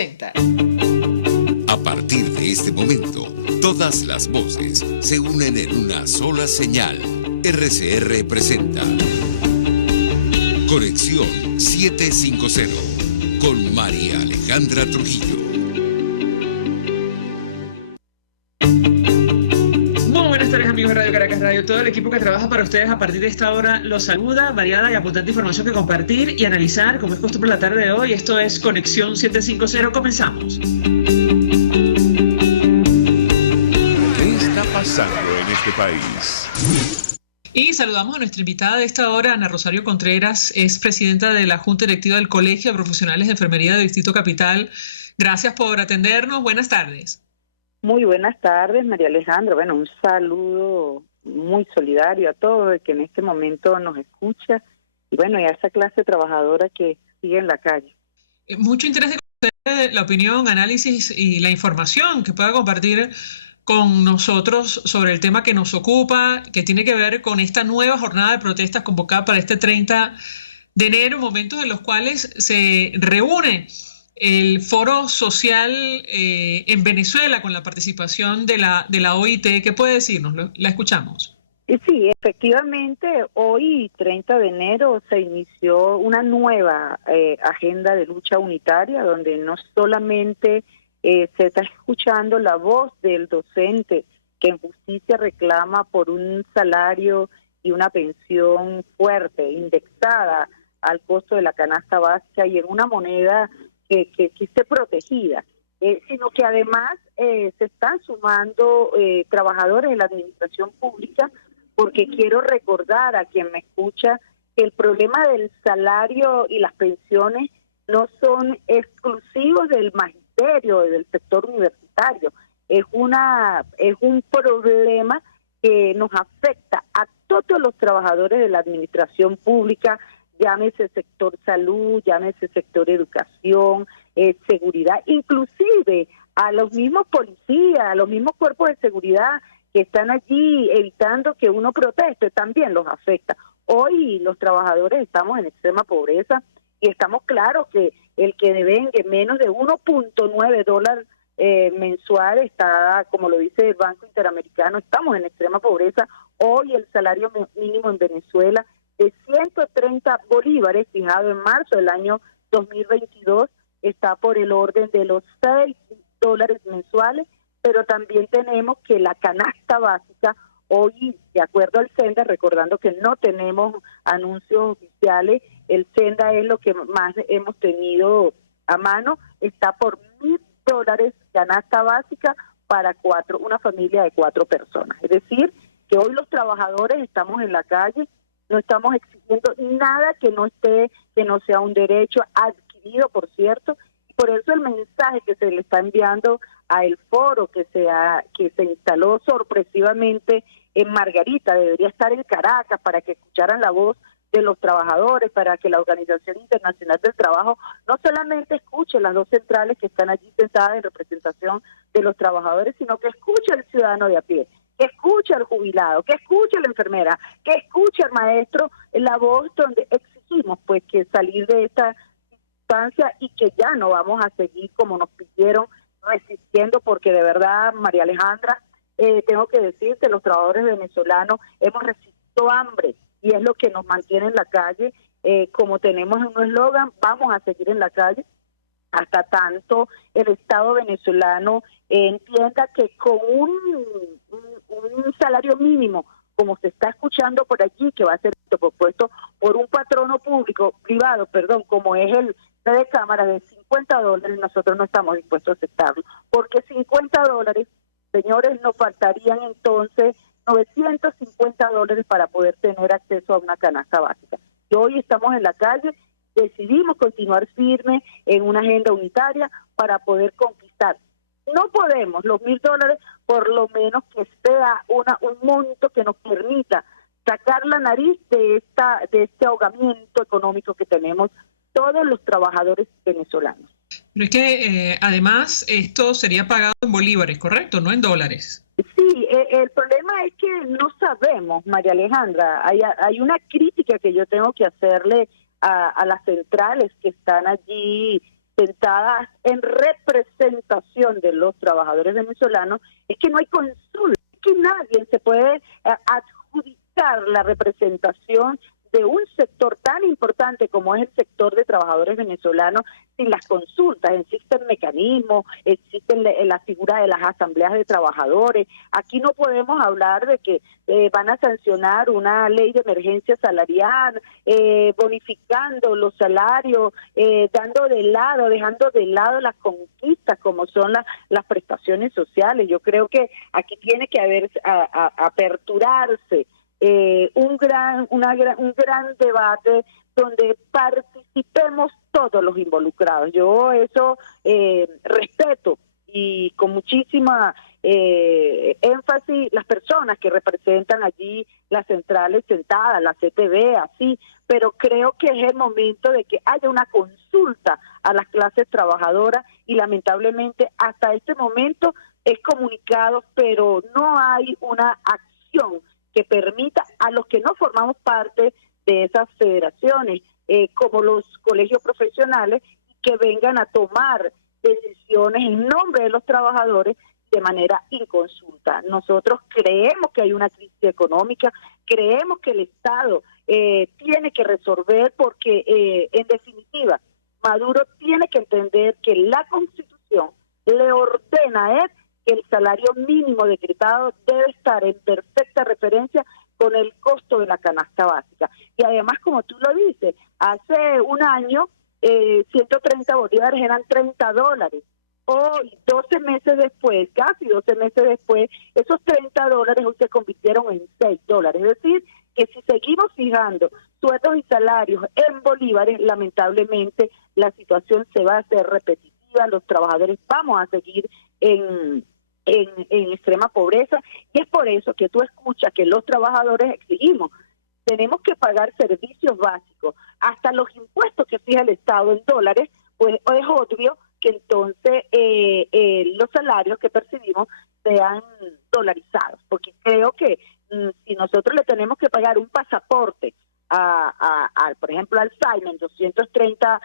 A partir de este momento, todas las voces se unen en una sola señal. RCR presenta Conexión 750 con María Alejandra Trujillo. Muy buenas tardes, amigos de Radio Caracas Radio. Todo el equipo que trabaja para ustedes a partir de esta hora los saluda, variada y abundante información que compartir y analizar, como es costumbre la tarde de hoy. Esto es Conexión 750. Comenzamos. ¿Qué está pasando en este país? Y saludamos a nuestra invitada de esta hora, Ana Rosario Contreras, es presidenta de la Junta Directiva del Colegio de Profesionales de Enfermería del Distrito Capital. Gracias por atendernos. Buenas tardes. Muy buenas tardes, María Alejandra. Bueno, un saludo muy solidario a todos el que en este momento nos escucha y bueno, y a esa clase trabajadora que sigue en la calle. Mucho interés de conocer la opinión, análisis y la información que pueda compartir con nosotros sobre el tema que nos ocupa, que tiene que ver con esta nueva jornada de protestas convocada para este 30 de enero, momentos en los cuales se reúne el foro social en Venezuela con la participación de la OIT. ¿Qué puede decirnos? La escuchamos. Sí, efectivamente, hoy, 30 de enero, se inició una nueva agenda de lucha unitaria, donde no solamente se está escuchando la voz del docente que en justicia reclama por un salario y una pensión fuerte, indexada al costo de la canasta básica y en una moneda que esté protegida, sino que además se están sumando trabajadores de la administración pública, porque quiero recordar a quien me escucha que el problema del salario y las pensiones no son exclusivos del magisterio, del sector universitario, es un problema que nos afecta a todos los trabajadores de la administración pública, llámese sector salud, llámese sector educación, seguridad, inclusive a los mismos policías, a los mismos cuerpos de seguridad que están allí evitando que uno proteste, también los afecta. Hoy los trabajadores estamos en extrema pobreza y estamos claros que el que devengue menos de $1.9 mensual está, como lo dice el Banco Interamericano, estamos en extrema pobreza. Hoy el salario mínimo en Venezuela de 130 bolívares, fijado en marzo del año 2022, está por el orden de los $6 mensuales, pero también tenemos que la canasta básica, hoy, de acuerdo al SENDA, recordando que no tenemos anuncios oficiales, el SENDA es lo que más hemos tenido a mano, está por $1,000 canasta básica para una familia de 4 personas. Es decir, que hoy los trabajadores estamos en la calle, no estamos exigiendo nada que no sea un derecho adquirido, por cierto. Por eso el mensaje que se le está enviando a el foro que se instaló sorpresivamente en Margarita, debería estar en Caracas para que escucharan la voz de los trabajadores, para que la Organización Internacional del Trabajo no solamente escuche las dos centrales que están allí sentadas en representación de los trabajadores, sino que escuche al ciudadano de a pie, que escuche al jubilado, que escuche a la enfermera, que escuche al maestro, en la voz donde exigimos pues que salir de esta instancia y que ya no vamos a seguir como nos pidieron resistiendo, porque de verdad, María Alejandra, tengo que decir que los trabajadores venezolanos hemos resistido hambre y es lo que nos mantiene en la calle. Como tenemos un eslogan, vamos a seguir en la calle hasta tanto el Estado venezolano entienda que con un salario mínimo, como se está escuchando por allí, que va a ser propuesto por un patrono privado, como es el de cámara de $50, nosotros no estamos dispuestos a aceptarlo, porque $50, señores, nos faltarían entonces $950 para poder tener acceso a una canasta básica. Y hoy estamos en la calle, decidimos continuar firme en una agenda unitaria para poder conquistar. No podemos, los $1,000, por lo menos que sea un monto que nos permita sacar la nariz de este ahogamiento económico que tenemos todos los trabajadores venezolanos. Pero es que además esto sería pagado en bolívares, ¿correcto? No en dólares. Sí, el problema es que no sabemos, María Alejandra. Hay una crítica que yo tengo que hacerle a las centrales que están allí sentadas en representación de los trabajadores venezolanos, es que no hay consulta, es que nadie se puede adjudicar la representación de un sector tan importante como es el sector de trabajadores venezolanos sin las consultas. Existen mecanismos, existen la figura de las asambleas de trabajadores. Aquí no podemos hablar de que van a sancionar una ley de emergencia salarial, bonificando los salarios, dejando de lado las conquistas como son las prestaciones sociales. Yo creo que aquí tiene que haber aperturarse un gran debate donde participemos todos los involucrados. Yo eso respeto y con muchísima énfasis las personas que representan allí las centrales sentadas, la CTV, así, pero creo que es el momento de que haya una consulta a las clases trabajadoras y lamentablemente hasta este momento es comunicado, pero no hay una acción que permita a los que no formamos parte de esas federaciones, como los colegios profesionales, que vengan a tomar decisiones en nombre de los trabajadores de manera inconsulta. Nosotros creemos que hay una crisis económica, creemos que el Estado tiene que resolver porque, en definitiva, Maduro tiene que entender que la Constitución le ordena que el salario mínimo decretado debe estar en perfecta referencia con el costo de la canasta básica. Y además, como tú lo dices, hace un año 130 bolívares eran $30. Hoy, 12 meses después, casi 12 meses después, esos $30 hoy se convirtieron en $6. Es decir, que si seguimos fijando sueldos y salarios en bolívares, lamentablemente la situación se va a hacer repetitiva, los trabajadores vamos a seguir en extrema pobreza, y es por eso que tú escuchas que los trabajadores exigimos, tenemos que pagar servicios básicos, hasta los impuestos que fija el Estado en dólares, pues es obvio que entonces los salarios que percibimos sean dolarizados, porque creo que si nosotros le tenemos que pagar un pasaporte por ejemplo, al Simon, $230,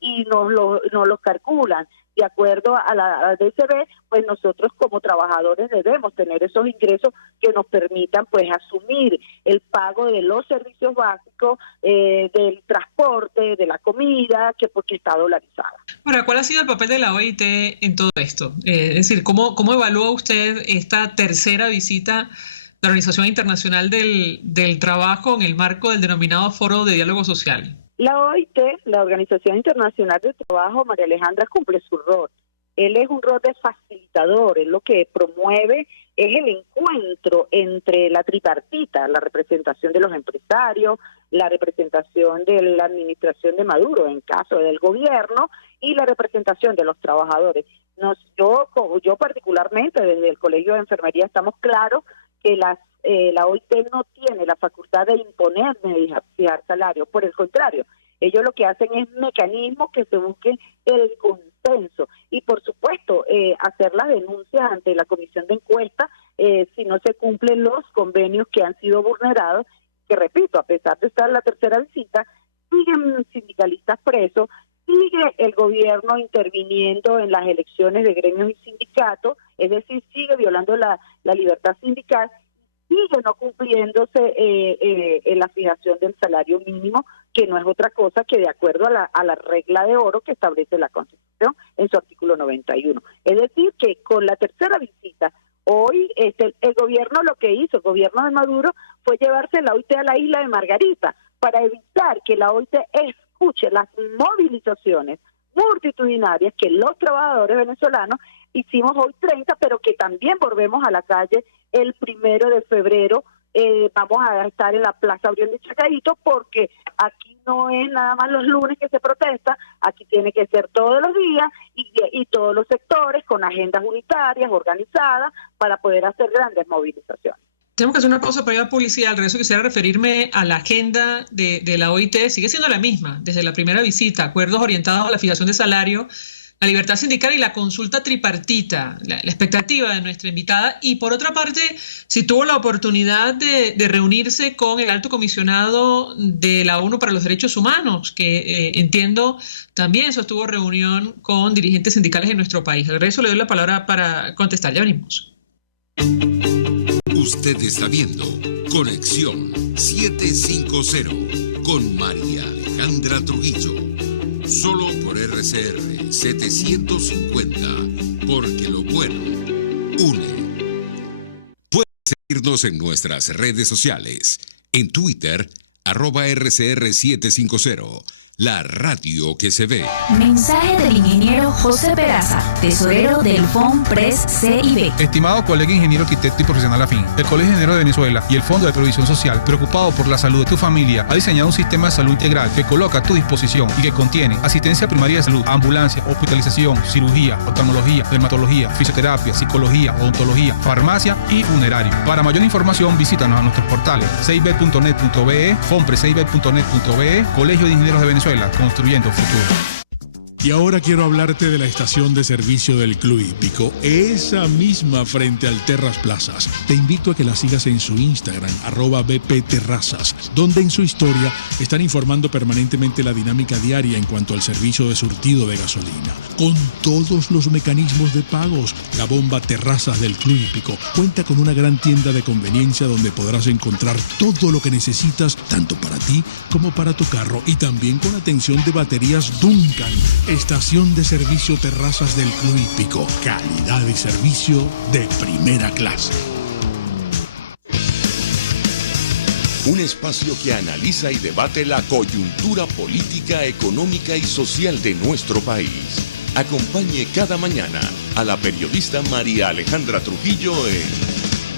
y nos lo calculan de acuerdo a la DCB, pues nosotros como trabajadores debemos tener esos ingresos que nos permitan pues asumir el pago de los servicios básicos, del transporte, de la comida, que porque está dolarizada. Ahora, ¿cuál ha sido el papel de la OIT en todo esto? Es decir, ¿cómo evalúa usted esta tercera visita de la Organización Internacional del Trabajo en el marco del denominado Foro de Diálogo Social? La OIT, la Organización Internacional del Trabajo, María Alejandra, cumple su rol. Él es un rol de facilitador, él lo que promueve es el encuentro entre la tripartita, la representación de los empresarios, la representación de la administración de Maduro, en caso del gobierno, y la representación de los trabajadores. Yo particularmente, desde el Colegio de Enfermería, estamos claros que la OIT no tiene la facultad de imponer ni fijar salario. Por el contrario, ellos lo que hacen es mecanismos que se busquen el consenso y, por supuesto, hacer las denuncias ante la comisión de encuesta si no se cumplen los convenios que han sido vulnerados, que repito, a pesar de estar en la tercera visita, siguen sindicalistas presos, sigue el gobierno interviniendo en las elecciones de gremios y sindicatos, es decir, sigue violando la libertad sindical, sigue no cumpliéndose en la fijación del salario mínimo, que no es otra cosa que de acuerdo a la regla de oro que establece la Constitución en su artículo 91. Es decir, que con la tercera visita, hoy el gobierno lo que hizo, el gobierno de Maduro, fue llevarse la OIT a la isla de Margarita para evitar que la OIT escuche las movilizaciones multitudinarias que los trabajadores venezolanos hicimos hoy 30, pero que también volvemos a la calle el 1 de febrero. Vamos a estar en la Plaza Orión de Chacaíto, porque aquí no es nada más los lunes que se protesta, aquí tiene que ser todos los días y todos los sectores con agendas unitarias, organizadas, para poder hacer grandes movilizaciones. Tenemos que hacer una pausa para ir a publicidad. Al regreso quisiera referirme a la agenda de la OIT. Sigue siendo la misma desde la primera visita: acuerdos orientados a la fijación de salario, la libertad sindical y la consulta tripartita, la expectativa de nuestra invitada. Y por otra parte, si tuvo la oportunidad de reunirse con el alto comisionado de la ONU para los Derechos Humanos, que entiendo también sostuvo reunión con dirigentes sindicales en nuestro país. Al regreso le doy la palabra para contestar. Ya venimos. Usted está viendo Conexión 750 con María Alejandra Trujillo. Solo por RCR 750, porque lo bueno une. Puede seguirnos en nuestras redes sociales. En Twitter, @RCR750. La radio que se ve. Mensaje del ingeniero José Peraza, tesorero del FONPRES CIB. Estimado colega ingeniero arquitecto y profesional afín, el Colegio de Ingenieros de Venezuela y el Fondo de Previsión Social, preocupado por la salud de tu familia, ha diseñado un sistema de salud integral que coloca a tu disposición y que contiene asistencia primaria de salud, ambulancia, hospitalización, cirugía, oftalmología, dermatología, fisioterapia, psicología, odontología, farmacia y funerario. Para mayor información, visítanos a nuestros portales cib.net.be, fonprescib.net.be, Colegio de Ingenieros de Venezuela, construyendo futuro. Y ahora quiero hablarte de la estación de servicio del Club Hípico, esa misma frente al Terras Plazas. Te invito a que la sigas en su Instagram, @bpterrazas, donde en su historia están informando permanentemente la dinámica diaria en cuanto al servicio de surtido de gasolina. Con todos los mecanismos de pagos, la bomba Terrazas del Club Hípico cuenta con una gran tienda de conveniencia donde podrás encontrar todo lo que necesitas, tanto para ti como para tu carro, y también con atención de baterías Duncan. Estación de servicio Terrazas del Club Hípico. Calidad y servicio de primera clase. Un espacio que analiza y debate la coyuntura política, económica y social de nuestro país. Acompañe cada mañana a la periodista María Alejandra Trujillo en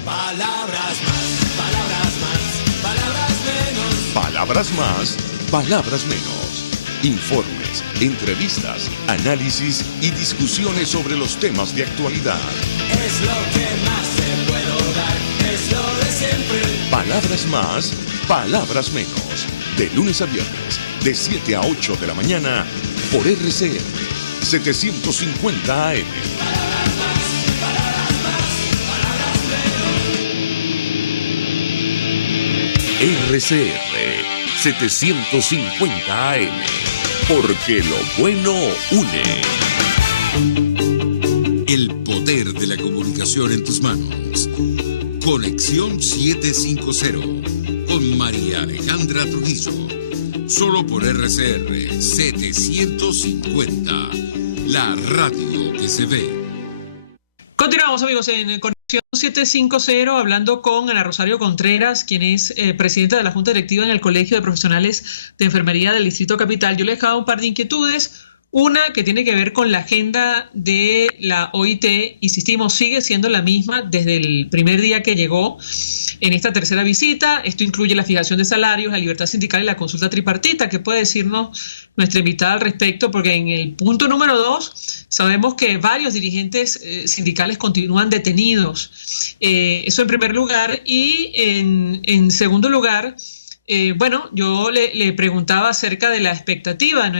Palabras más, palabras más, palabras menos. Palabras más, palabras menos. Informes, entrevistas, análisis y discusiones sobre los temas de actualidad. Es lo que más te puedo dar, es lo de siempre. Palabras más, palabras menos. De lunes a viernes, de 7 a 8 de la mañana, por RCR 750 AM. Palabras más, palabras más, palabras menos. RCR 750 AM. Porque lo bueno une. El poder de la comunicación en tus manos. Conexión 750 con María Alejandra Trujillo. Solo por RCR 750. La radio que se ve. Continuamos, amigos, en Conexión 750, hablando con Ana Rosario Contreras, quien es presidenta de la Junta Directiva en el Colegio de Profesionales de Enfermería del Distrito Capital. Yo le he dejado un par de inquietudes. Una que tiene que ver con la agenda de la OIT. Insistimos, sigue siendo la misma desde el primer día que llegó en esta tercera visita. Esto incluye la fijación de salarios, la libertad sindical y la consulta tripartita. ¿Qué puede decirnos nuestra invitada al respecto? Porque en el punto número 2 sabemos que varios dirigentes sindicales continúan detenidos. Eso en primer lugar. Y en segundo lugar, bueno, yo le preguntaba acerca de la expectativa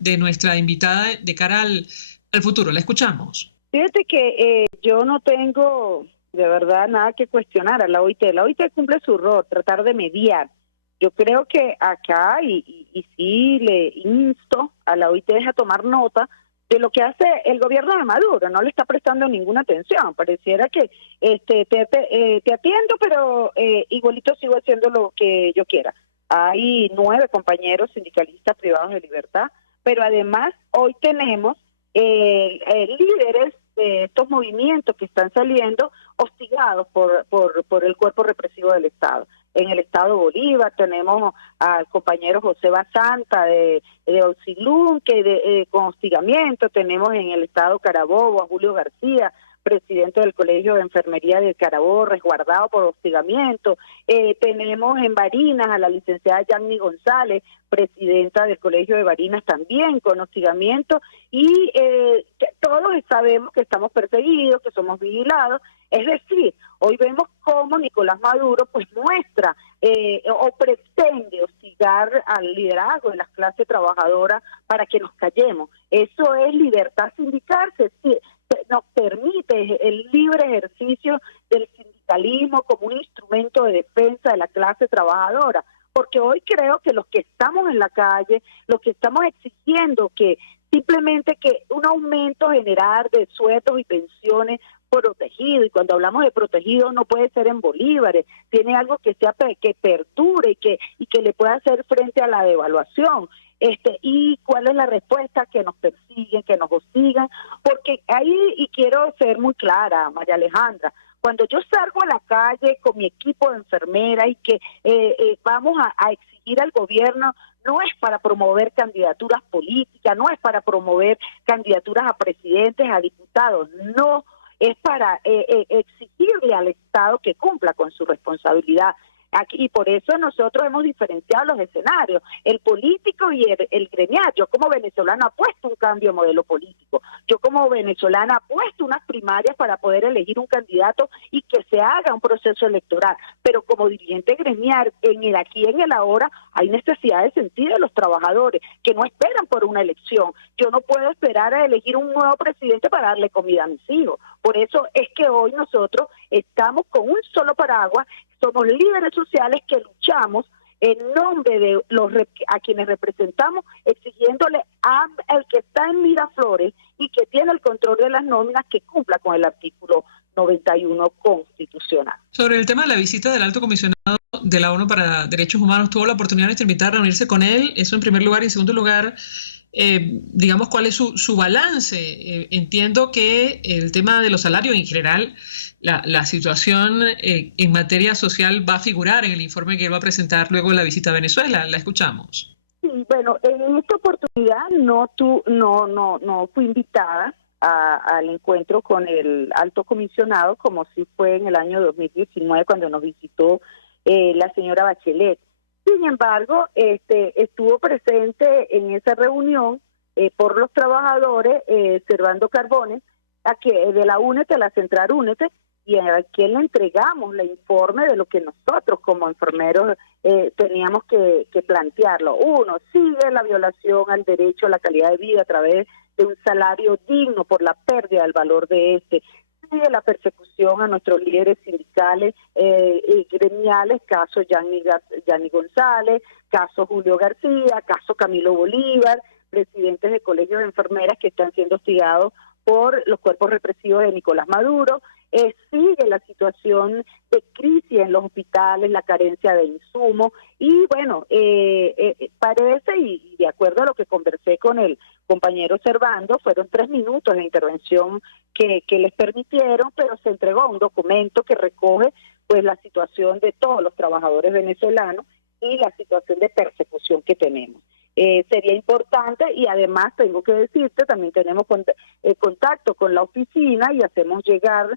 de nuestra invitada de cara al futuro. La escuchamos. Fíjate que yo no tengo de verdad nada que cuestionar a la OIT. La OIT cumple su rol, tratar de mediar. Yo creo que acá, y sí le insto a la OIT a tomar nota de lo que hace el gobierno de Maduro. No le está prestando ninguna atención. Pareciera que te atiendo, pero igualito sigo haciendo lo que yo quiera. Hay 9 compañeros sindicalistas privados de libertad, pero además hoy tenemos líderes de estos movimientos que están saliendo hostigados por el cuerpo represivo del Estado. En el Estado Bolívar tenemos al compañero José Basanta de Auxilum, que con hostigamiento. Tenemos en el Estado Carabobo a Julio García, presidente del Colegio de Enfermería de Carabobo, resguardado por hostigamiento. Tenemos en Barinas a la licenciada Yanni González, presidenta del Colegio de Barinas, también con hostigamiento. Y todos sabemos que estamos perseguidos, que somos vigilados. Es decir, hoy vemos cómo Nicolás Maduro pues muestra o pretende hostigar al liderazgo de las clases trabajadoras para que nos callemos. Eso es libertad sindicarse, sí, nos permite el libre ejercicio del sindicalismo como un instrumento de defensa de la clase trabajadora. Porque hoy creo que los que estamos en la calle, los que estamos exigiendo que simplemente que un aumento general de sueldos y pensiones protegido, y cuando hablamos de protegido no puede ser en bolívares, tiene algo que sea que perdure y que le pueda hacer frente a la devaluación. Y cuál es la respuesta, que nos persiguen, que nos hostigan, porque ahí, y quiero ser muy clara, María Alejandra, cuando yo salgo a la calle con mi equipo de enfermeras y que vamos a exigir al gobierno, no es para promover candidaturas políticas, no es para promover candidaturas a presidentes, a diputados, no, es para exigirle al Estado que cumpla con su responsabilidad. Aquí, y por eso nosotros hemos diferenciado los escenarios, el político y el gremial. Yo como venezolana apuesto un cambio de modelo político. Yo como venezolana apuesto unas primarias para poder elegir un candidato y que se haga un proceso electoral. Pero como dirigente gremial, en el aquí y en el ahora, hay necesidad de sentir de los trabajadores que no esperan por una elección. Yo no puedo esperar a elegir un nuevo presidente para darle comida a mis hijos. Por eso es que hoy nosotros estamos con un solo paraguas. Somos líderes sociales que luchamos en nombre de a quienes representamos, exigiéndole al que está en Miraflores y que tiene el control de las nóminas que cumpla con el artículo 91 constitucional. Sobre el tema de la visita del Alto Comisionado de la ONU para Derechos Humanos, tuvo la oportunidad de invitar a reunirse con él, eso en primer lugar, y en segundo lugar, digamos, ¿cuál es su balance? Entiendo que el tema de los salarios en general, la situación en materia social va a figurar en el informe que él va a presentar luego de la visita a Venezuela. La escuchamos. Sí, bueno, en esta oportunidad no fui invitada al encuentro con el Alto Comisionado, como sí fue en el año 2019 cuando nos visitó la señora Bachelet. Sin embargo, estuvo presente en esa reunión por los trabajadores Servando Carbones, de la UNET, la Central UNET, y a quien le entregamos el informe de lo que nosotros como enfermeros teníamos que plantearlo. Uno, sigue la violación al derecho a la calidad de vida a través de un salario digno por la pérdida del valor de sigue la persecución a nuestros líderes sindicales y gremiales, caso Yanni González, caso Julio García, caso Camilo Bolívar, presidentes de colegios de enfermeras que están siendo hostigados por los cuerpos represivos de Nicolás Maduro. Sigue la situación de crisis en los hospitales, la carencia de insumos, y bueno, parece, y de acuerdo a lo que conversé con el compañero Servando, fueron 3 minutos de intervención que les permitieron, pero se entregó un documento que recoge pues la situación de todos los trabajadores venezolanos y la situación de persecución que tenemos. Sería importante, y además tengo que decirte, también tenemos contacto con la oficina y hacemos llegar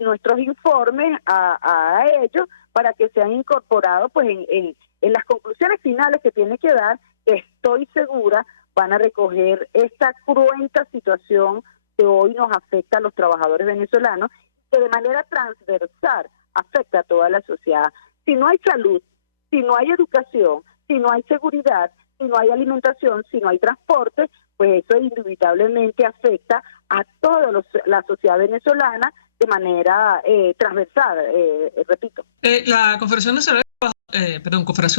nuestros informes a ellos para que sean incorporados pues en las conclusiones finales que tiene que dar, que estoy segura van a recoger esta cruenta situación que hoy nos afecta a los trabajadores venezolanos, que de manera transversal afecta a toda la sociedad. Si no hay salud, si no hay educación, si no hay seguridad, si no hay alimentación, si no hay transporte, pues eso inevitablemente afecta a toda la sociedad venezolana de manera transversal, repito. La Confederación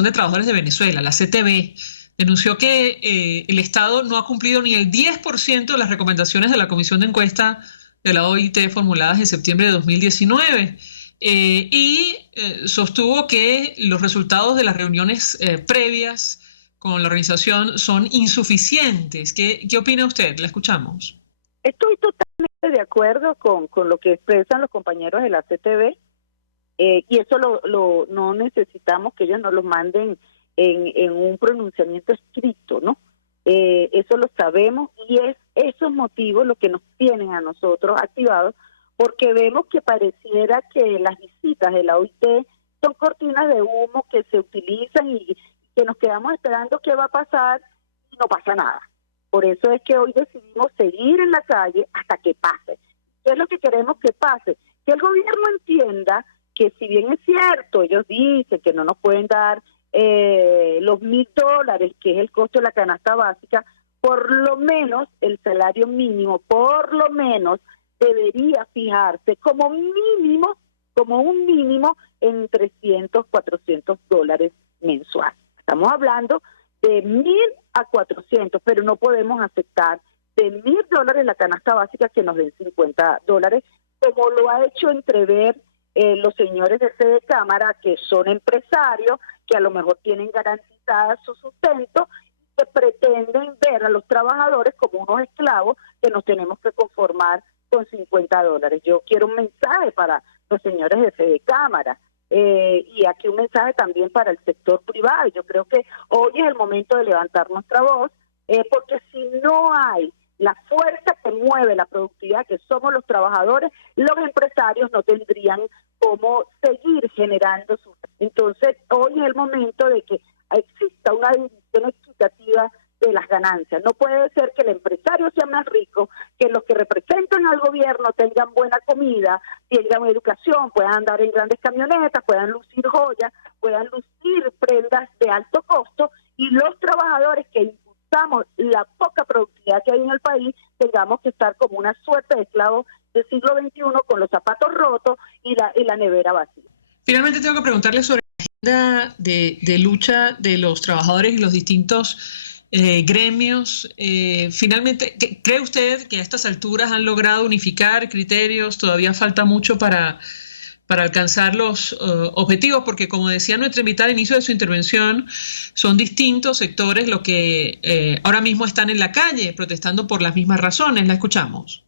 de Trabajadores de Venezuela, la CTV, denunció que el Estado no ha cumplido ni el 10% de las recomendaciones de la Comisión de Encuesta de la OIT formuladas en septiembre de 2019 y sostuvo que los resultados de las reuniones previas con la organización son insuficientes. ¿Qué opina usted? La escuchamos. Estoy totalmente de acuerdo con lo que expresan los compañeros de la CTV y eso no necesitamos que ellos nos lo manden en un pronunciamiento escrito, ¿no? Eso lo sabemos y es esos motivos los que nos tienen a nosotros activados, porque vemos que pareciera que las visitas de la OIT son cortinas de humo que se utilizan y que nos quedamos esperando qué va a pasar y no pasa nada. Por eso es que hoy decidimos seguir en la calle hasta que pase. ¿Qué es lo que queremos que pase? Que el gobierno entienda que si bien es cierto, ellos dicen que no nos pueden dar los $1,000, que es el costo de la canasta básica, por lo menos el salario mínimo, por lo menos debería fijarse como mínimo, como un mínimo en $300, $400 mensuales. Estamos hablando de 1,000 a 400, pero no podemos aceptar de $1,000 la canasta básica que nos den $50, como lo ha hecho entrever los señores de Fede Cámara, que son empresarios, que a lo mejor tienen garantizada su sustento, que pretenden ver a los trabajadores como unos esclavos que nos tenemos que conformar con $50. Yo quiero un mensaje para los señores de Fede Cámara. Y aquí un mensaje también para el sector privado. Yo creo que hoy es el momento de levantar nuestra voz, porque si no hay la fuerza que mueve la productividad, que somos los trabajadores, los empresarios no tendrían cómo seguir generando su. Entonces, hoy es el momento de que exista una división equitativa de las ganancias. No puede ser que el empresario sea más rico, que los que representan al gobierno tengan buena comida, tengan educación, puedan andar en grandes camionetas, puedan lucir joyas, puedan lucir prendas de alto costo, y los trabajadores que impulsamos la poca productividad que hay en el país tengamos que estar como una suerte de esclavos del siglo XXI con los zapatos rotos y la nevera vacía. Finalmente tengo que preguntarle sobre la agenda de lucha de los trabajadores y los distintos gremios. Finalmente, ¿cree usted que a estas alturas han logrado unificar criterios? Todavía falta mucho para alcanzar los objetivos, porque como decía nuestra invitada al inicio de su intervención, son distintos sectores los que ahora mismo están en la calle protestando por las mismas razones. La escuchamos.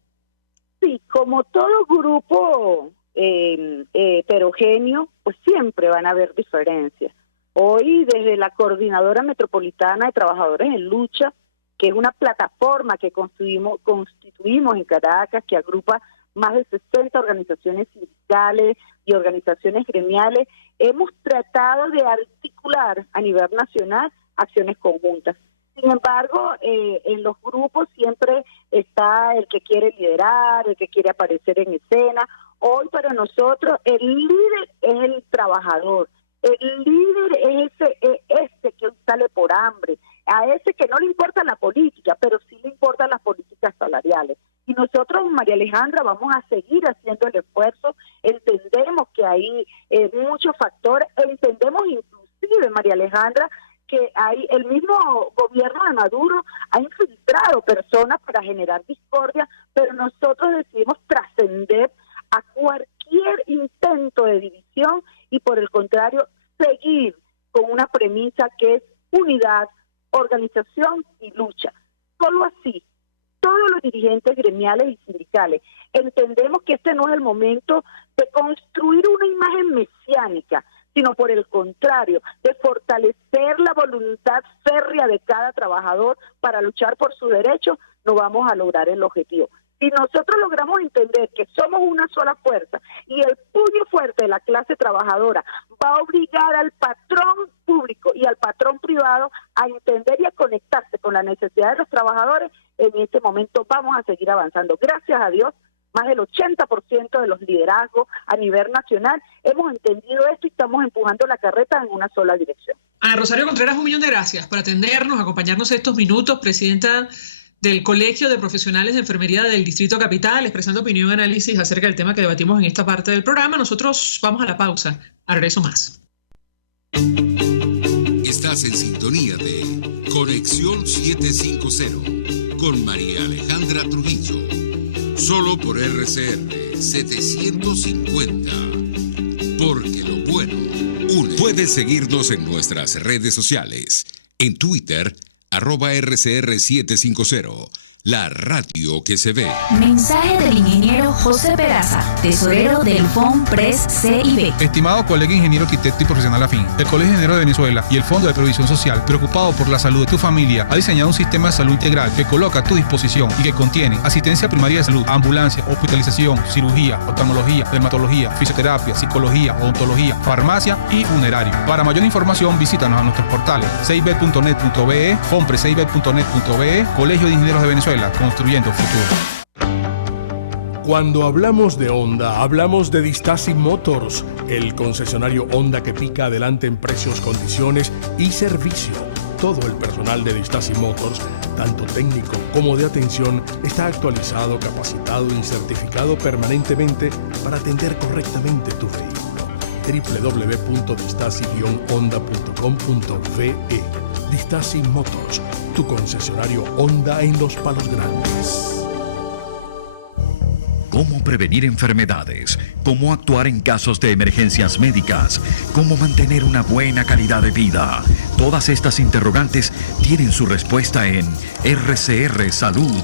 Sí, como todo grupo heterogéneo, pues siempre van a haber diferencias. Hoy, desde la Coordinadora Metropolitana de Trabajadores en Lucha, que es una plataforma que constituimos en Caracas, que agrupa más de 60 organizaciones sindicales y organizaciones gremiales, hemos tratado de articular a nivel nacional acciones conjuntas. Sin embargo, en los grupos siempre está el que quiere liderar, el que quiere aparecer en escena. Hoy para nosotros el líder es el trabajador. El líder es ese que sale por hambre, a ese que no le importa la política, pero sí le importan las políticas salariales. Y nosotros, María Alejandra, vamos a seguir haciendo el esfuerzo. Entendemos que hay muchos factores, entendemos inclusive, María Alejandra, que hay el mismo gobierno de Maduro ha infiltrado personas para generar discordia, pero nosotros decidimos trascender a cualquier intento de división y por el contrario seguir con una premisa que es unidad, organización y lucha. Solo así, todos los dirigentes gremiales y sindicales entendemos que este no es el momento de construir una imagen mesiánica, sino por el contrario, de fortalecer la voluntad férrea de cada trabajador para luchar por sus derechos, no vamos a lograr el objetivo. Si nosotros logramos entender que somos una sola fuerza y el puño fuerte de la clase trabajadora va a obligar al patrón público y al patrón privado a entender y a conectarse con la necesidad de los trabajadores, en este momento vamos a seguir avanzando. Gracias a Dios, más del 80% de los liderazgos a nivel nacional hemos entendido esto y estamos empujando la carreta en una sola dirección. Ana Rosario Contreras, 1.000.000 de gracias por atendernos, acompañarnos estos minutos, presidenta del Colegio de Profesionales de Enfermería del Distrito Capital, expresando opinión y análisis acerca del tema que debatimos en esta parte del programa. Nosotros vamos a la pausa. A regreso más. Estás en sintonía de Conexión 750 con María Alejandra Trujillo. Solo por RCR 750. Porque lo bueno une. Puedes seguirnos en nuestras redes sociales. En Twitter, @RCR750, la radio que se ve. Mensaje del ingeniero José Peraza, tesorero del FONPRES CIB. Estimado colega ingeniero arquitecto y profesional afín, el Colegio de Ingenieros de Venezuela y el Fondo de Previsión Social, preocupado por la salud de tu familia, ha diseñado un sistema de salud integral que coloca a tu disposición y que contiene asistencia primaria de salud, ambulancia, hospitalización, cirugía, oftalmología, dermatología, fisioterapia, psicología, odontología, farmacia y funerario. Para mayor información, visítanos a nuestros portales cib.net.be, fonprescib.net.be, Colegio de Ingenieros de Venezuela, construyendo futuro. Cuando hablamos de Honda, hablamos de Distasi Motors, el concesionario Honda que pica adelante en precios, condiciones y servicio. Todo el personal de Distasi Motors, tanto técnico como de atención, está actualizado, capacitado y certificado permanentemente para atender correctamente tu vehículo. www.distasi-honda.com.ve. Distasi Motors, tu concesionario Honda en Los Palos Grandes. Cómo prevenir enfermedades, cómo actuar en casos de emergencias médicas, cómo mantener una buena calidad de vida. Todas estas interrogantes tienen su respuesta en RCR Salud.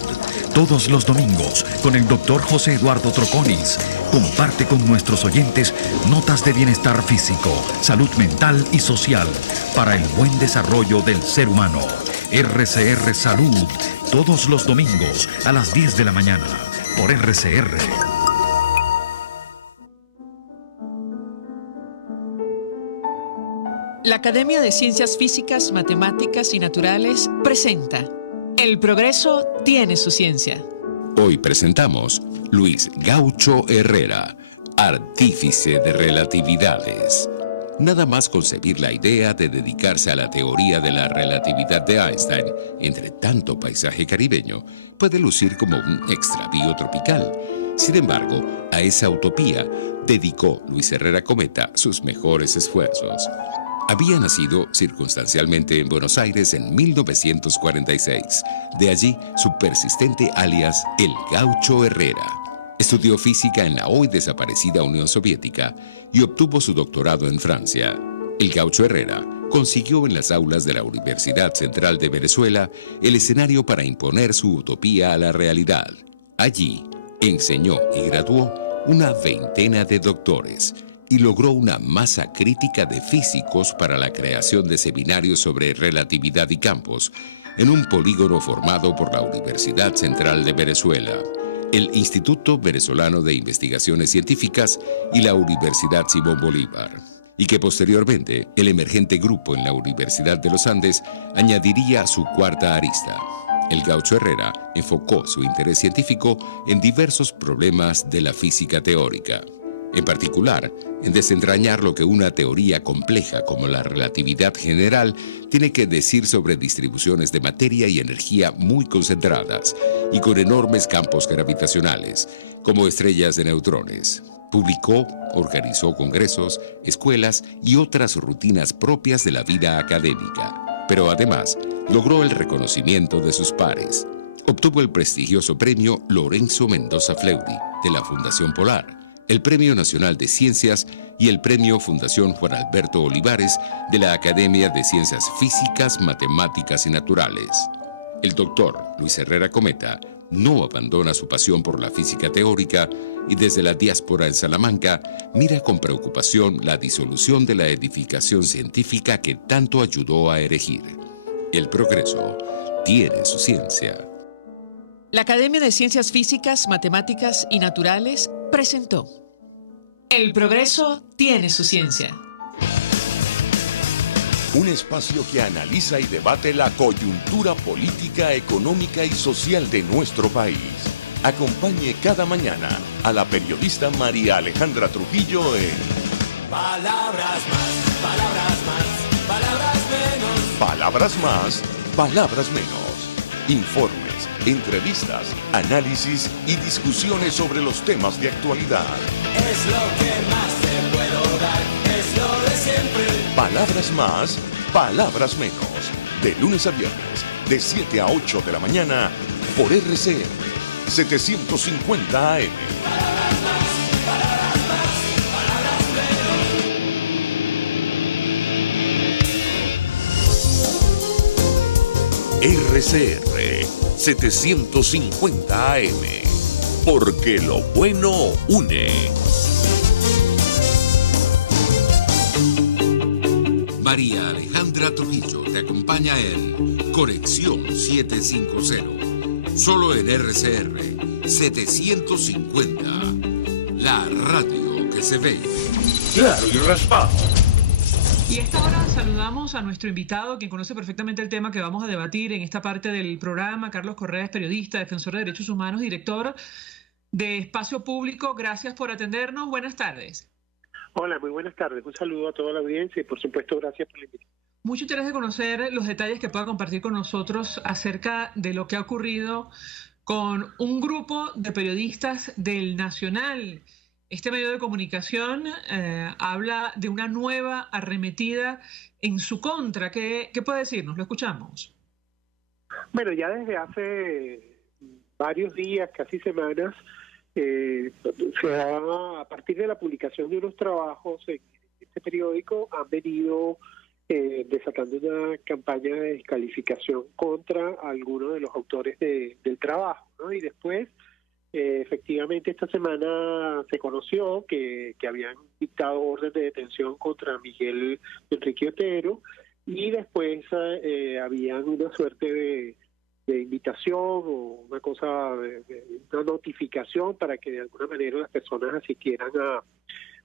Todos los domingos, con el Dr. José Eduardo Troconis, comparte con nuestros oyentes notas de bienestar físico, salud mental y social para el buen desarrollo del ser humano. RCR Salud, todos los domingos a las 10 de la mañana, por RCR. La Academia de Ciencias Físicas, Matemáticas y Naturales presenta El progreso tiene su ciencia. Hoy presentamos Luis Gaucho Herrera, artífice de relatividades. Nada más concebir la idea de dedicarse a la teoría de la relatividad de Einstein, entre tanto paisaje caribeño, puede lucir como un extravío tropical. Sin embargo, a esa utopía dedicó Luis Herrera Cometa sus mejores esfuerzos. Había nacido circunstancialmente en Buenos Aires en 1946. De allí su persistente alias El Gaucho Herrera. Estudió física en la hoy desaparecida Unión Soviética y obtuvo su doctorado en Francia. El Gaucho Herrera consiguió en las aulas de la Universidad Central de Venezuela el escenario para imponer su utopía a la realidad. Allí enseñó y graduó una veintena de doctores y logró una masa crítica de físicos para la creación de seminarios sobre relatividad y campos en un polígono formado por la Universidad Central de Venezuela, el Instituto Venezolano de Investigaciones Científicas y la Universidad Simón Bolívar, y que posteriormente el emergente grupo en la Universidad de los Andes añadiría su cuarta arista. El Gaucho Herrera enfocó su interés científico en diversos problemas de la física teórica, en particular en desentrañar lo que una teoría compleja como la relatividad general tiene que decir sobre distribuciones de materia y energía muy concentradas y con enormes campos gravitacionales, como estrellas de neutrones. Publicó, organizó congresos, escuelas y otras rutinas propias de la vida académica, pero además logró el reconocimiento de sus pares. Obtuvo el prestigioso premio Lorenzo Mendoza Fleury de la Fundación Polar, el Premio Nacional de Ciencias y el Premio Fundación Juan Alberto Olivares de la Academia de Ciencias Físicas, Matemáticas y Naturales. El doctor Luis Herrera Cometa no abandona su pasión por la física teórica y desde la diáspora en Salamanca mira con preocupación la disolución de la edificación científica que tanto ayudó a erigir. El progreso tiene su ciencia. La Academia de Ciencias Físicas, Matemáticas y Naturales presentó El progreso tiene su ciencia. Un espacio que analiza y debate la coyuntura política, económica y social de nuestro país. Acompañe cada mañana a la periodista María Alejandra Trujillo en Palabras más, palabras más, palabras menos. Palabras más, palabras menos. Informes, entrevistas, análisis y discusiones sobre los temas de actualidad. Es lo que más te puedo dar, es lo de siempre. Palabras más, palabras menos. De lunes a viernes, de 7 a 8 de la mañana, por RCR 750 AM. Palabras más, palabras más, palabras menos. RCR, 750 AM. Porque lo bueno une. María Alejandra Trujillo te acompaña en Conexión 750. Solo en RCR 750. La radio que se ve. Claro y raspado. Y a esta hora saludamos a nuestro invitado, quien conoce perfectamente el tema que vamos a debatir en esta parte del programa. Carlos Correa es periodista, defensor de derechos humanos, director de Espacio Público. Gracias por atendernos. Buenas tardes. Hola, muy buenas tardes. Un saludo a toda la audiencia y por supuesto gracias por la invitación. Mucho interés de conocer los detalles que pueda compartir con nosotros acerca de lo que ha ocurrido con un grupo de periodistas del Nacional. Este medio de comunicación habla de una nueva arremetida en su contra. ¿Qué puede decirnos? Lo escuchamos. Bueno, ya desde hace varios días, casi semanas, a partir de la publicación de unos trabajos en este periódico, han venido desatando una campaña de descalificación contra algunos de los autores del trabajo, ¿no? Y después, efectivamente, esta semana se conoció que habían dictado orden de detención contra Miguel Enrique Otero, y después habían una suerte de invitación o una cosa, una notificación para que de alguna manera las personas asistieran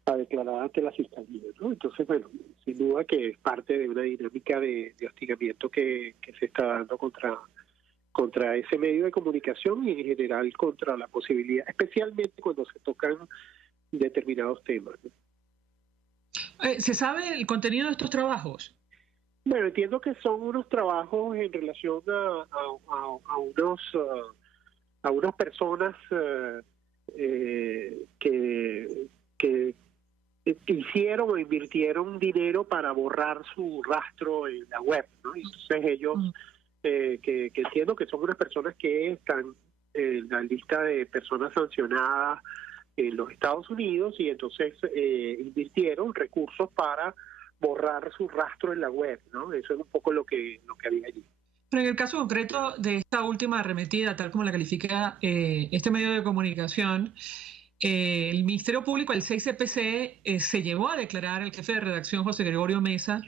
a declarar ante la fiscalía, ¿no? Entonces, bueno, sin duda que es parte de una dinámica de hostigamiento que se está dando contra ese medio de comunicación y en general contra la posibilidad, especialmente cuando se tocan determinados temas, ¿no? ¿Se sabe el contenido de estos trabajos? Bueno, entiendo que son unos trabajos en relación a unas personas que hicieron o invirtieron dinero para borrar su rastro en la web, ¿no? Y entonces ellos, que entiendo que son unas personas que están en la lista de personas sancionadas en los Estados Unidos, y entonces invirtieron recursos para borrar su rastro en la web, ¿no? Eso es un poco lo que había allí. Pero en el caso concreto de esta última arremetida, tal como la califica este medio de comunicación, el Ministerio Público, el 6CPC, se llevó a declarar al jefe de redacción, José Gregorio Mesa.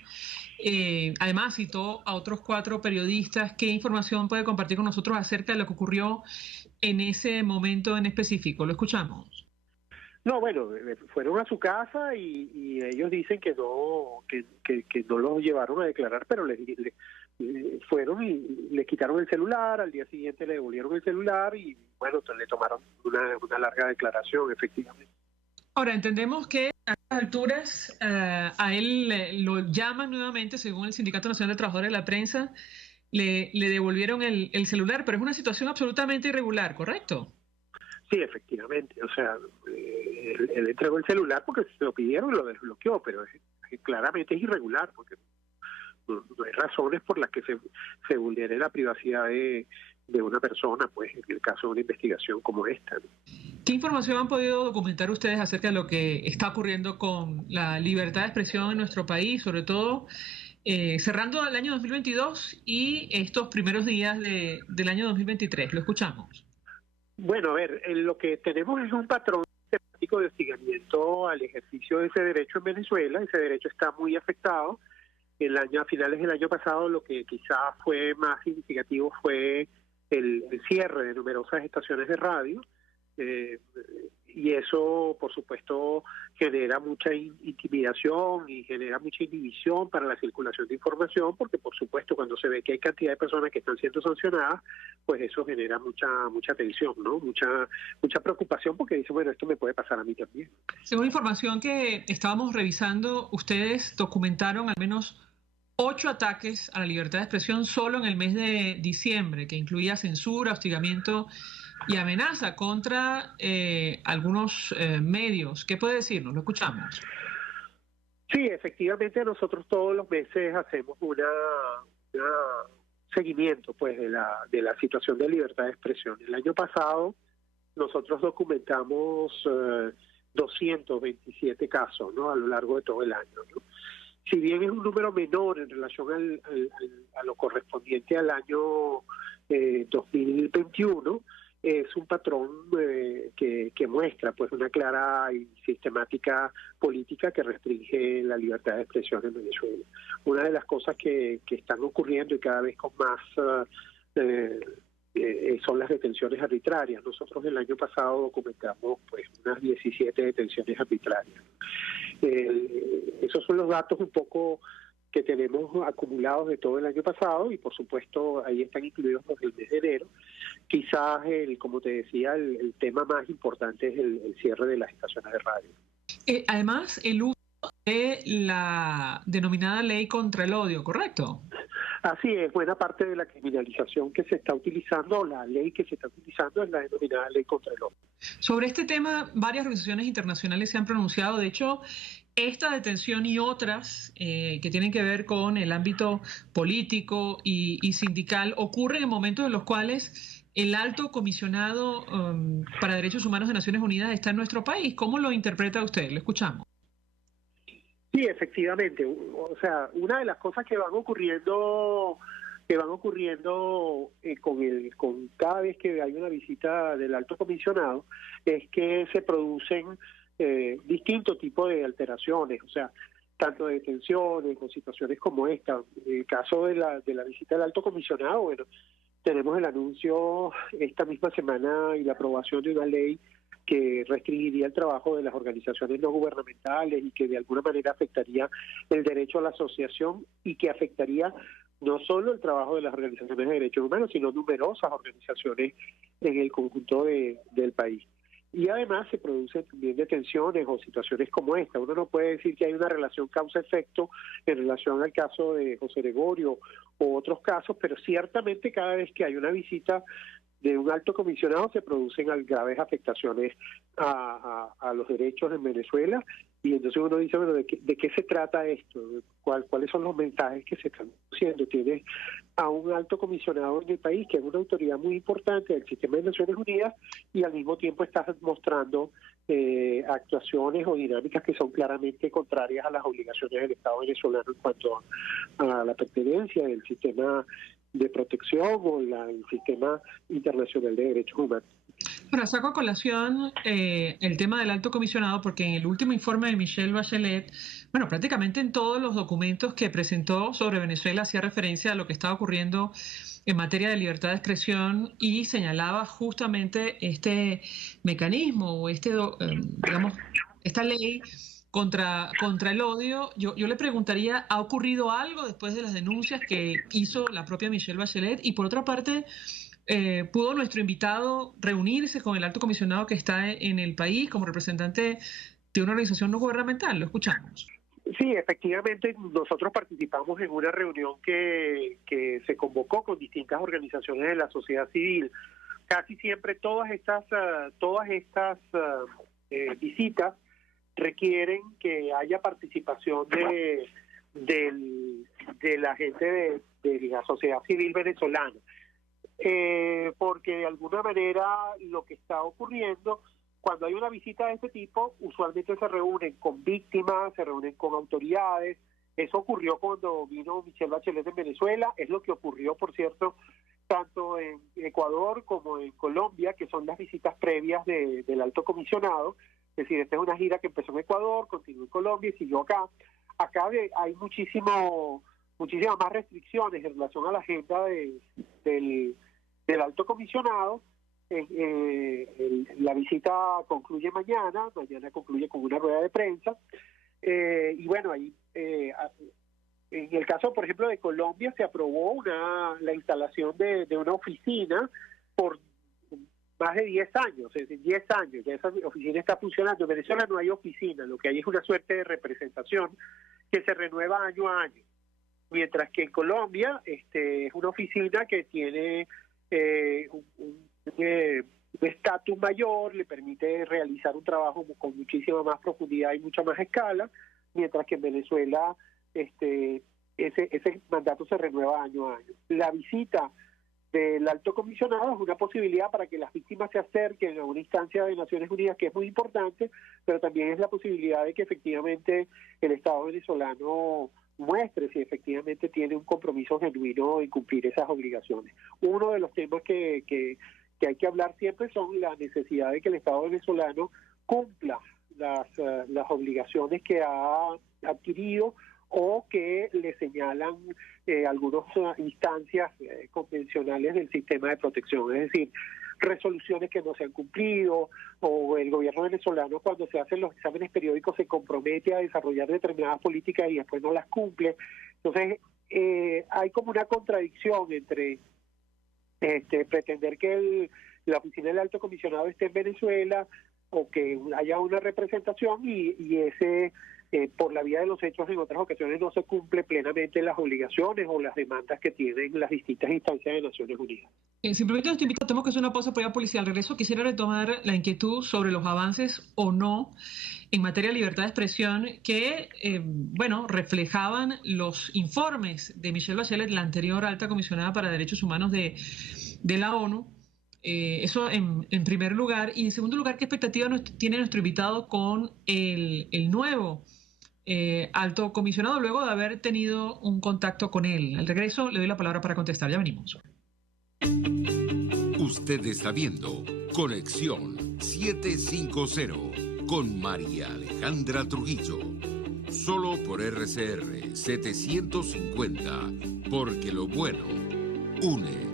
Además, citó a otros 4 periodistas. ¿Qué información puede compartir con nosotros acerca de lo que ocurrió en ese momento en específico? Lo escuchamos. No, bueno, fueron a su casa y ellos dicen que no los llevaron a declarar, pero fueron y le quitaron el celular. Al día siguiente le devolvieron el celular y, bueno, le tomaron una larga declaración, efectivamente. Ahora, entendemos que a estas alturas a él lo llaman nuevamente, según el Sindicato Nacional de Trabajadores de la Prensa, le devolvieron el celular, pero es una situación absolutamente irregular, ¿correcto? Sí, efectivamente. O sea, él entregó el celular porque se lo pidieron y lo desbloqueó, pero claramente es irregular porque no hay razones por las que se vulnere la privacidad de una persona, pues en el caso de una investigación como esta, ¿no? ¿Qué información han podido documentar ustedes acerca de lo que está ocurriendo con la libertad de expresión en nuestro país, sobre todo cerrando el año 2022 y estos primeros días del año 2023? Lo escuchamos. Bueno, a ver, lo que tenemos es un patrón sistemático de hostigamiento al ejercicio de ese derecho en Venezuela. Ese derecho está muy afectado. A finales del año pasado, lo que quizás fue más significativo fue el cierre de numerosas estaciones de radio, y eso, por supuesto, genera mucha intimidación y genera mucha inhibición para la circulación de información, porque, por supuesto, cuando se ve que hay cantidad de personas que están siendo sancionadas, pues eso genera mucha tensión, ¿no? Mucha preocupación, porque dice, bueno, esto me puede pasar a mí también. Según la información que estábamos revisando, ustedes documentaron al menos 8 ataques a la libertad de expresión solo en el mes de diciembre, que incluía censura, hostigamiento y amenaza contra algunos medios. ¿Qué puede decirnos? Lo escuchamos. Sí, efectivamente nosotros todos los meses hacemos un seguimiento, pues, de la situación de libertad de expresión. El año pasado nosotros documentamos 227 casos, ¿no? A lo largo de todo el año, ¿no? si bien es un número menor en relación a lo correspondiente al año 2021, es un patrón que muestra pues una clara y sistemática política que restringe la libertad de expresión en Venezuela. Una de las cosas que están ocurriendo y cada vez con más son las detenciones arbitrarias. Nosotros el año pasado documentamos pues unas 17 detenciones arbitrarias. Esos son los datos un poco que tenemos acumulados de todo el año pasado y por supuesto ahí están incluidos los del mes de enero. Quizás, como te decía, el tema más importante es el cierre de las estaciones de radio. Además, el uso de la denominada ley contra el odio, ¿correcto? Así es, buena parte de la criminalización que se está utilizando, la ley que se está utilizando es la denominada ley contra el odio. Sobre este tema, varias organizaciones internacionales se han pronunciado. De hecho, esta detención y otras que tienen que ver con el ámbito político y sindical ocurren en momentos en los cuales el alto comisionado para Derechos Humanos de Naciones Unidas está en nuestro país. ¿Cómo lo interpreta usted? Lo escuchamos. Sí, efectivamente. O sea, una de las cosas que van ocurriendo con cada vez que hay una visita del alto comisionado es que se producen distintos tipos de alteraciones, o sea, tanto de detenciones o situaciones como esta. En el caso de la visita del alto comisionado, bueno, tenemos el anuncio esta misma semana y la aprobación de una ley que restringiría el trabajo de las organizaciones no gubernamentales y que de alguna manera afectaría el derecho a la asociación y que afectaría no solo el trabajo de las organizaciones de derechos humanos, sino numerosas organizaciones en el conjunto del país. Y además se producen también detenciones o situaciones como esta. Uno no puede decir que hay una relación causa-efecto en relación al caso de José Gregorio o otros casos, pero ciertamente cada vez que hay una visita de un alto comisionado se producen graves afectaciones a los derechos en Venezuela, y entonces uno dice, bueno, ¿de qué se trata esto? ¿Cuáles son los mensajes que se están haciendo? Tienes a un alto comisionado en el país que es una autoridad muy importante del sistema de Naciones Unidas y al mismo tiempo estás mostrando actuaciones o dinámicas que son claramente contrarias a las obligaciones del Estado venezolano en cuanto a la pertenencia del sistema de protección o el sistema internacional de derechos humanos. Ahora, saco a colación el tema del alto comisionado porque en el último informe de Michelle Bachelet, bueno, prácticamente en todos los documentos que presentó sobre Venezuela hacía referencia a lo que estaba ocurriendo en materia de libertad de expresión y señalaba justamente este mecanismo o esta ley contra el odio. Yo le preguntaría, ¿ha ocurrido algo después de las denuncias que hizo la propia Michelle Bachelet? Y por otra parte, ¿pudo nuestro invitado reunirse con el alto comisionado que está en el país como representante de una organización no gubernamental? Lo escuchamos. Sí, efectivamente, nosotros participamos en una reunión que se convocó con distintas organizaciones de la sociedad civil. Casi siempre todas estas visitas requieren que haya participación de la gente de la sociedad civil venezolana, porque de alguna manera lo que está ocurriendo cuando hay una visita de este tipo, usualmente se reúnen con víctimas, se reúnen con autoridades. Eso ocurrió cuando vino Michelle Bachelet en Venezuela, es lo que ocurrió, por cierto, tanto en Ecuador como en Colombia, que son las visitas previas del alto comisionado. Es decir, esta es una gira que empezó en Ecuador, continuó en Colombia y siguió acá. Acá hay muchísimas más restricciones en relación a la agenda del alto comisionado. La visita concluye mañana concluye con una rueda de prensa. Y bueno, ahí en el caso, por ejemplo, de Colombia, se aprobó la instalación de una oficina por más de 10 años, es decir, 10 años, ya esa oficina está funcionando. En Venezuela no hay oficina, lo que hay es una suerte de representación que se renueva año a año, mientras que en Colombia es una oficina que tiene un estatus mayor, le permite realizar un trabajo con muchísima más profundidad y mucha más escala, mientras que en Venezuela ese mandato se renueva año a año. La visita del alto comisionado es una posibilidad para que las víctimas se acerquen a una instancia de Naciones Unidas, que es muy importante, pero también es la posibilidad de que efectivamente el Estado venezolano muestre si efectivamente tiene un compromiso genuino en cumplir esas obligaciones. Uno de los temas que hay que hablar siempre son la necesidad de que el Estado venezolano cumpla las obligaciones que ha adquirido o que le señalan algunas instancias convencionales del sistema de protección, es decir, resoluciones que no se han cumplido, o el gobierno venezolano cuando se hacen los exámenes periódicos se compromete a desarrollar determinadas políticas y después no las cumple. Entonces hay como una contradicción entre pretender que la oficina del alto comisionado esté en Venezuela o que haya una representación y ese por la vía de los hechos en otras ocasiones no se cumple plenamente las obligaciones o las demandas que tienen las distintas instancias de Naciones Unidas. Simplemente nos invito, tenemos que hacer una pausa por la policía. Al regreso quisiera retomar la inquietud sobre los avances o no en materia de libertad de expresión que, reflejaban los informes de Michelle Bachelet, la anterior alta comisionada para derechos humanos de la ONU. Eso en primer lugar. Y en segundo lugar, ¿qué expectativa tiene nuestro invitado con el nuevo alto comisionado luego de haber tenido un contacto con él? Al regreso le doy la palabra para contestar. Ya venimos. Usted está viendo Conexión 750 con María Alejandra Trujillo. Solo por RCR 750, porque lo bueno une.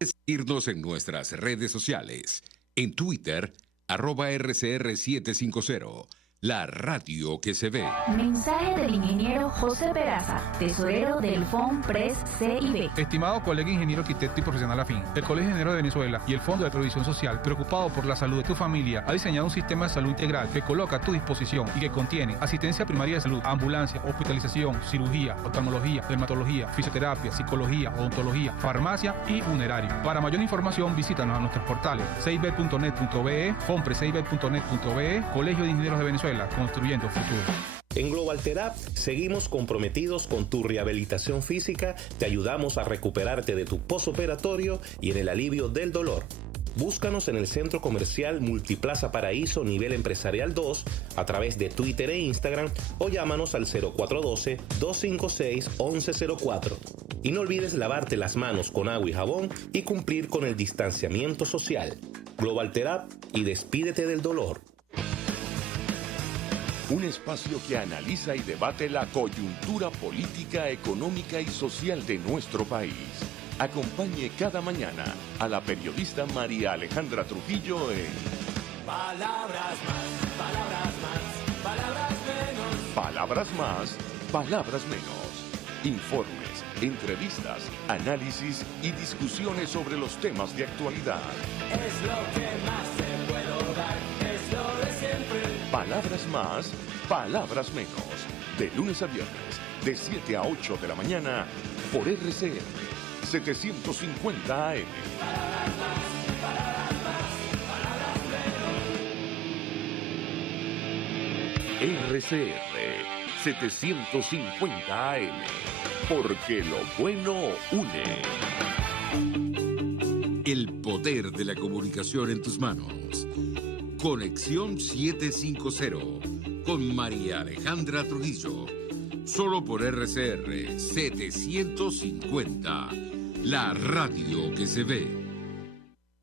Seguirnos en nuestras redes sociales. En Twitter, @RCR750. La radio que se ve. Mensaje del ingeniero José Peraza, tesorero del FONPRES CIB. Estimado colega ingeniero, arquitecto y profesional afín, el Colegio de Ingenieros de Venezuela y el Fondo de Previsión Social, preocupado por la salud de tu familia, ha diseñado un sistema de salud integral que coloca a tu disposición y que contiene asistencia primaria de salud, ambulancia, hospitalización, cirugía, oftalmología, dermatología, fisioterapia, psicología, odontología, farmacia y funerario. Para mayor información, visítanos a nuestros portales cib.net.be, fonprescib.net.be, Colegio de Ingenieros de Venezuela, construyendo futuro. En Global Therapy seguimos comprometidos con tu rehabilitación física, te ayudamos a recuperarte de tu posoperatorio y en el alivio del dolor. Búscanos en el Centro Comercial Multiplaza Paraíso Nivel Empresarial 2 a través de Twitter e Instagram o llámanos al 0412-256-1104. Y no olvides lavarte las manos con agua y jabón y cumplir con el distanciamiento social. Global Therapy y despídete del dolor. Un espacio que analiza y debate la coyuntura política, económica y social de nuestro país. Acompañe cada mañana a la periodista María Alejandra Trujillo en Palabras más, palabras más, palabras menos. Palabras más, palabras menos. Informes, entrevistas, análisis y discusiones sobre los temas de actualidad. Es lo que más te puedo dar, es lo de siempre. Palabras más, palabras menos. De lunes a viernes, de 7 a 8 de la mañana, por RCR 750 AM. Palabras más, palabras más, palabras menos. RCR 750 AM. Porque lo bueno une. El poder de la comunicación en tus manos. Conexión 750 con María Alejandra Trujillo. Solo por RCR 750. La radio que se ve.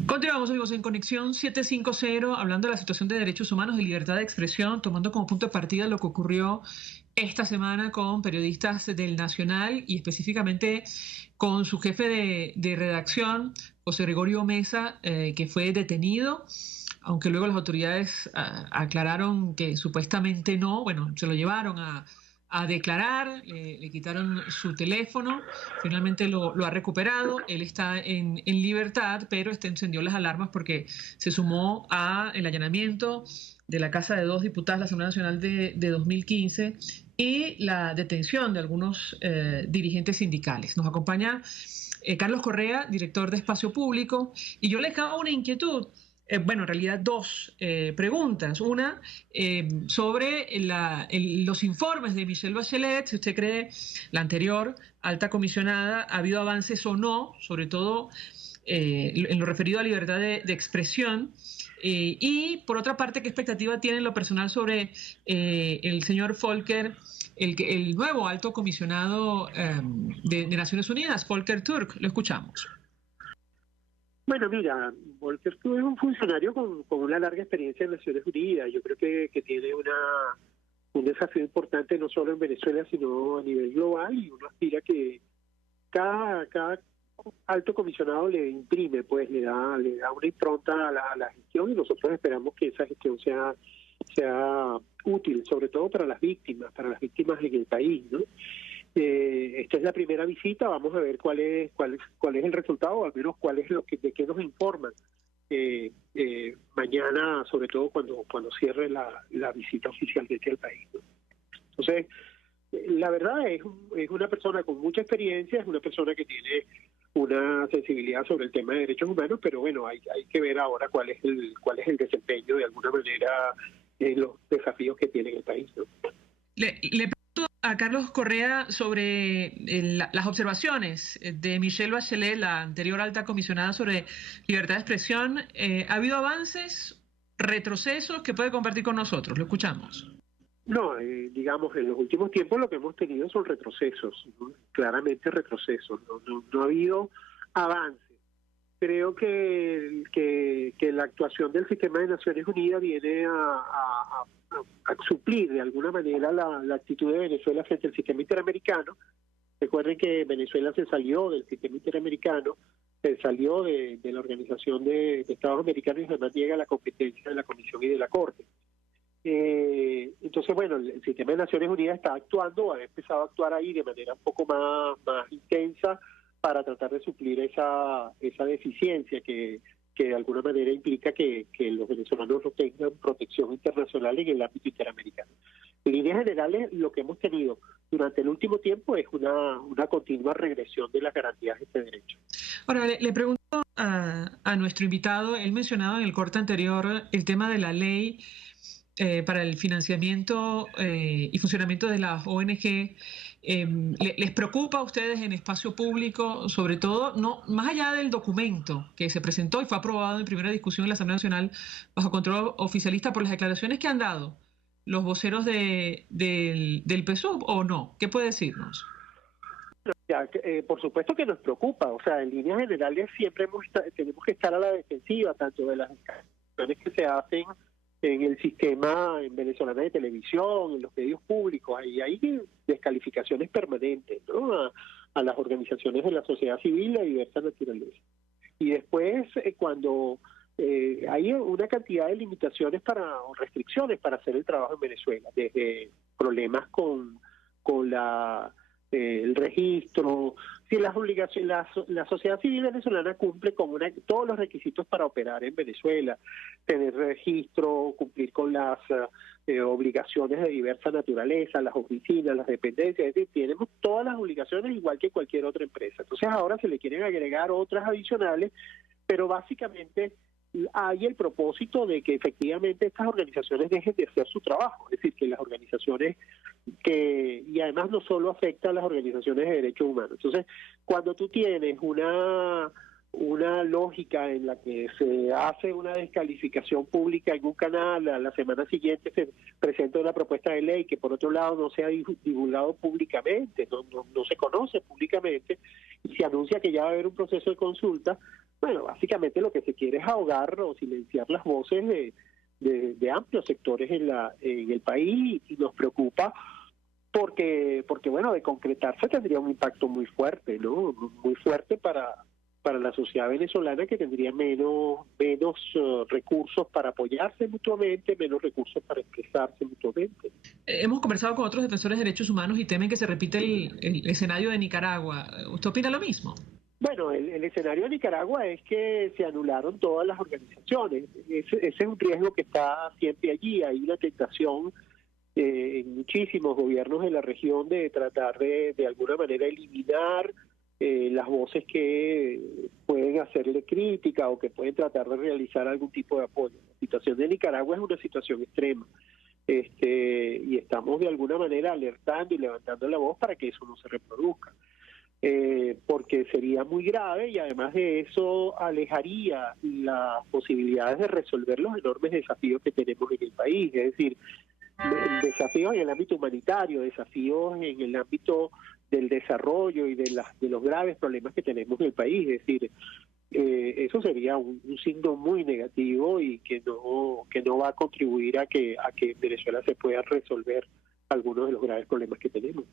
Continuamos, amigos, en Conexión 750, hablando de la situación de derechos humanos y libertad de expresión, tomando como punto de partida lo que ocurrió esta semana con periodistas del Nacional y específicamente con su jefe de redacción, José Gregorio Mesa, que fue detenido, aunque luego las autoridades aclararon que supuestamente no. Bueno, se lo llevaron a declarar, le quitaron su teléfono, finalmente lo ha recuperado, él está en libertad, pero encendió las alarmas porque se sumó a el allanamiento de la casa de 2 diputadas de la Asamblea Nacional de 2015 y la detención de algunos dirigentes sindicales. Nos acompaña Carlos Correa, director de Espacio Público, y yo les hago una inquietud. bueno, en realidad dos preguntas. Una, sobre los informes de Michelle Bachelet, si usted cree, la anterior alta comisionada, ha habido avances o no, sobre todo en lo referido a libertad de expresión. Y por otra parte, ¿qué expectativa tiene en lo personal sobre el señor Volker, el nuevo alto comisionado de Naciones Unidas, Volker Turk? Lo escuchamos. Bueno, mira, Volker Turk es un funcionario con una larga experiencia en Naciones Unidas. Yo creo que tiene un desafío importante no solo en Venezuela, sino a nivel global, y uno aspira que cada alto comisionado le imprime, pues le da una impronta a la gestión, y nosotros esperamos que esa gestión sea útil, sobre todo para las víctimas en el país, ¿no? Esta es la primera visita, vamos a ver cuál es el resultado, o al menos de qué nos informan mañana, sobre todo cuando cierre la visita oficial desde el país, ¿no? Entonces, la verdad es una persona con mucha experiencia, es una persona que tiene una sensibilidad sobre el tema de derechos humanos, pero bueno, hay que ver ahora cuál es el desempeño, de alguna manera, en los desafíos que tiene el país, ¿no? Le pregunto a Carlos Correa sobre las observaciones de Michelle Bachelet, la anterior alta comisionada sobre libertad de expresión. ¿Ha habido avances, retrocesos que puede compartir con nosotros? Lo escuchamos. No, digamos, en los últimos tiempos lo que hemos tenido son retrocesos, ¿no? Claramente retrocesos, no ha habido avance. Creo que la actuación del sistema de Naciones Unidas viene a suplir de alguna manera la actitud de Venezuela frente al sistema interamericano. Recuerden que Venezuela se salió del sistema interamericano, se salió de la Organización de Estados Americanos, y además llega la competencia de la Comisión y de la Corte. Entonces, bueno, el sistema de Naciones Unidas está actuando, o ha empezado a actuar ahí de manera un poco más intensa, para tratar de suplir esa deficiencia que de alguna manera implica que los venezolanos no tengan protección internacional en el ámbito interamericano. En líneas generales, lo que hemos tenido durante el último tiempo es una continua regresión de las garantías de este derecho. Ahora, le pregunto a nuestro invitado, él mencionaba en el corte anterior el tema de la ley para el financiamiento y funcionamiento de las ONG. ¿Les preocupa a ustedes en espacio público, sobre todo, no más allá del documento que se presentó y fue aprobado en primera discusión en la Asamblea Nacional bajo control oficialista, por las declaraciones que han dado los voceros del PSUV, o no? ¿Qué puede decirnos? Por supuesto que nos preocupa. O sea, en líneas generales siempre tenemos que estar a la defensiva, tanto de las declaraciones que se hacen en el sistema venezolano de televisión, en los medios públicos. Ahí hay descalificaciones permanentes, ¿no?, a las organizaciones de la sociedad civil de diversa naturaleza. Y después, cuando hay una cantidad de limitaciones o restricciones para hacer el trabajo en Venezuela, desde problemas con el registro. Si las obligaciones, la sociedad civil venezolana cumple con todos los requisitos para operar en Venezuela, tener registro, cumplir con las obligaciones de diversa naturaleza, las oficinas, las dependencias, es decir, tenemos todas las obligaciones igual que cualquier otra empresa. Entonces ahora se le quieren agregar otras adicionales, pero básicamente hay el propósito de que efectivamente estas organizaciones dejen de hacer su trabajo, es decir, que las organizaciones y además no solo afecta a las organizaciones de derechos humanos. Entonces, cuando tú tienes una lógica en la que se hace una descalificación pública en un canal, a la semana siguiente se presenta una propuesta de ley que por otro lado no se ha divulgado públicamente, no se conoce públicamente, y se anuncia que ya va a haber un proceso de consulta, bueno, básicamente lo que se quiere es ahogar o silenciar las voces de amplios sectores en el país, y nos preocupa porque bueno, de concretarse tendría un impacto muy fuerte, ¿no? Muy fuerte para la sociedad venezolana, que tendría menos recursos para apoyarse mutuamente, menos recursos para expresarse mutuamente. Hemos conversado con otros defensores de derechos humanos y temen que se repite el escenario de Nicaragua. ¿Usted opina lo mismo? Bueno, el escenario de Nicaragua es que se anularon todas las organizaciones. Ese es un riesgo que está siempre allí. Hay una tentación en muchísimos gobiernos de la región de tratar de alguna manera eliminar las voces que pueden hacerle crítica o que pueden tratar de realizar algún tipo de apoyo. La situación de Nicaragua es una situación extrema, y estamos de alguna manera alertando y levantando la voz para que eso no se reproduzca, porque sería muy grave y además de eso alejaría las posibilidades de resolver los enormes desafíos que tenemos en el país, es decir, desafíos en el ámbito humanitario, desafíos en el ámbito del desarrollo y de los graves problemas que tenemos en el país. Es decir, eso sería un signo muy negativo y que no va a contribuir a que en Venezuela se puedan resolver algunos de los graves problemas que tenemos.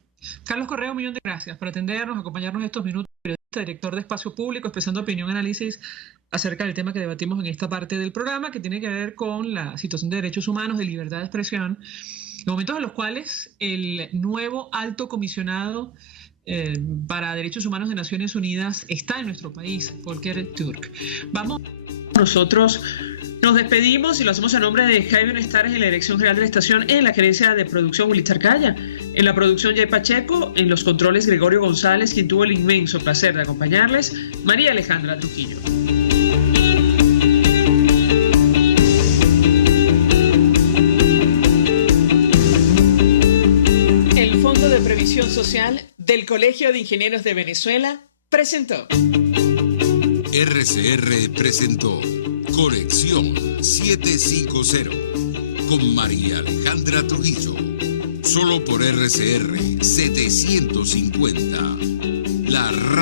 Carlos Correa, un millón de gracias por atendernos, acompañarnos estos minutos. Periodista, director de Espacio Público, expresando opinión y análisis acerca del tema que debatimos en esta parte del programa, que tiene que ver con la situación de derechos humanos, de libertad de expresión, en momentos en los cuales el nuevo alto comisionado para Derechos Humanos de Naciones Unidas está en nuestro país, Volker Türk. Vamos, nosotros nos despedimos y lo hacemos a nombre de Jaime Estares en la Dirección General de la Estación, en la gerencia de producción Willy Tarcaya, en la producción Jay Pacheco, en los controles Gregorio González, quien tuvo el inmenso placer de acompañarles, María Alejandra Trujillo. El Fondo de Previsión Social del Colegio de Ingenieros de Venezuela presentó. RCR presentó Conexión 750 con María Alejandra Trujillo. Solo por RCR 750. La